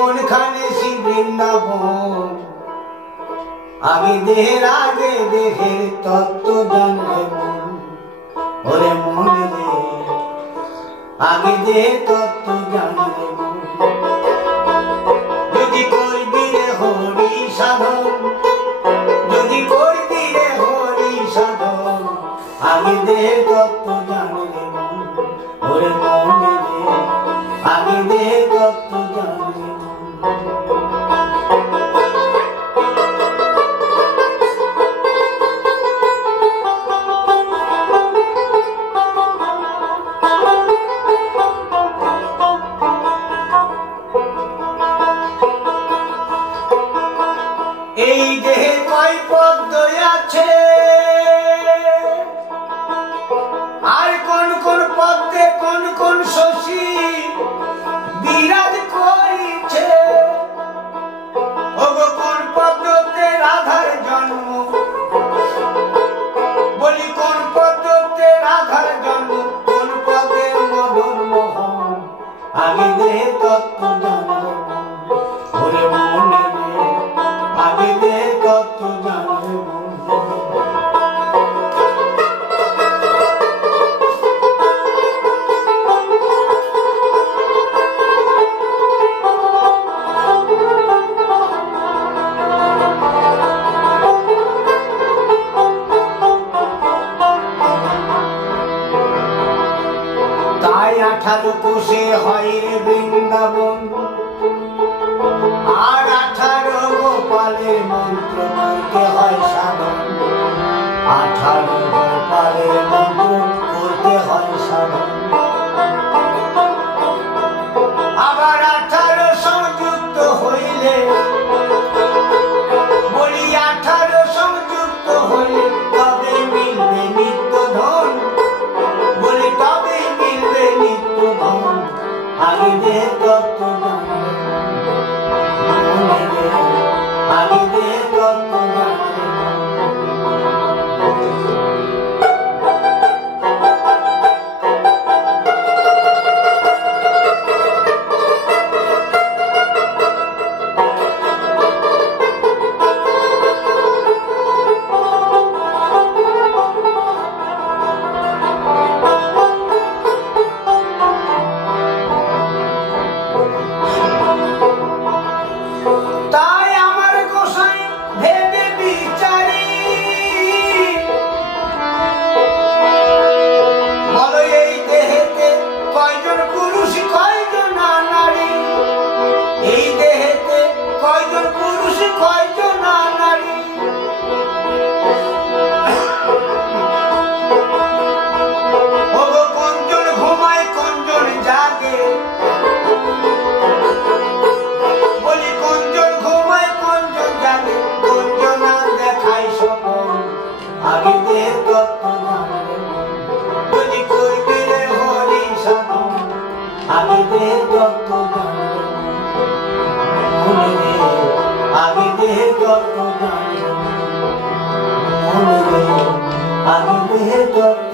কোনখানে শ্রী বৃন্দাবন আমি দেহের আগে দেহের তত্ত্ব জানলে মন ওরে মনে রে আমি দেহের তত্ত্ব জানলে মন যদি করবি রে হরি সাধন যদি করবি রে হরি সাধন আমি দেহের তত্ত্ব জানলে মন ওরে মনে রে আমি দেহের তত্ত্ব জানলে এই দেহে কয় পদ্ম আছে আর কোন কোন পদ্মে কোন কোন শশী বিরাজ করিছে ওগো কোন পদ্মতে রাধার জন্ম বলি কোন পদ্মতে রাধার জন্ম কোন পদে মদন মোহন আমি দেহে তত্ত্ব জানব ওরে মনে রে আমি দেহে তত্ত্ব জানব তাই 18 কোষে হয় রে বৃন্দাবন আর 18 গোপালের মন্ত্র করতে হয় সাধন 18 গোপালের মন্ত্র করতে হয় সাধন আবার 18 সংযুক্ত হইলে বলি 18 সংযুক্ত হইলে তবে মিলবে নিত্য ধন বলি তবে মিলবে নিত্য ধন আমি দেহে তত্ত্ব আমি দেহে তত্ত্ব তাই আমার গোসাই ভেবে বিচারি বলো এই দেহেতে কয়জন পুরুষ কয়জন নারী এই দেহেতে কয়জন পুরুষ কয়জন নারী ওগো কোনজন ঘুমায় কোনজন জাগে বলি কোনজন ঘুমায় কোনজন জাগে কোনজন দেখায় স্বপন আমি দেহের তত্ত্ব জানলে যদি করবি রে হরি সাধন আমি দেহের তত্ত্ব জানলে মনে রে আমি দেহের তত্ত্ব জানলে মনে রে আমি দেহের তত্ত্ব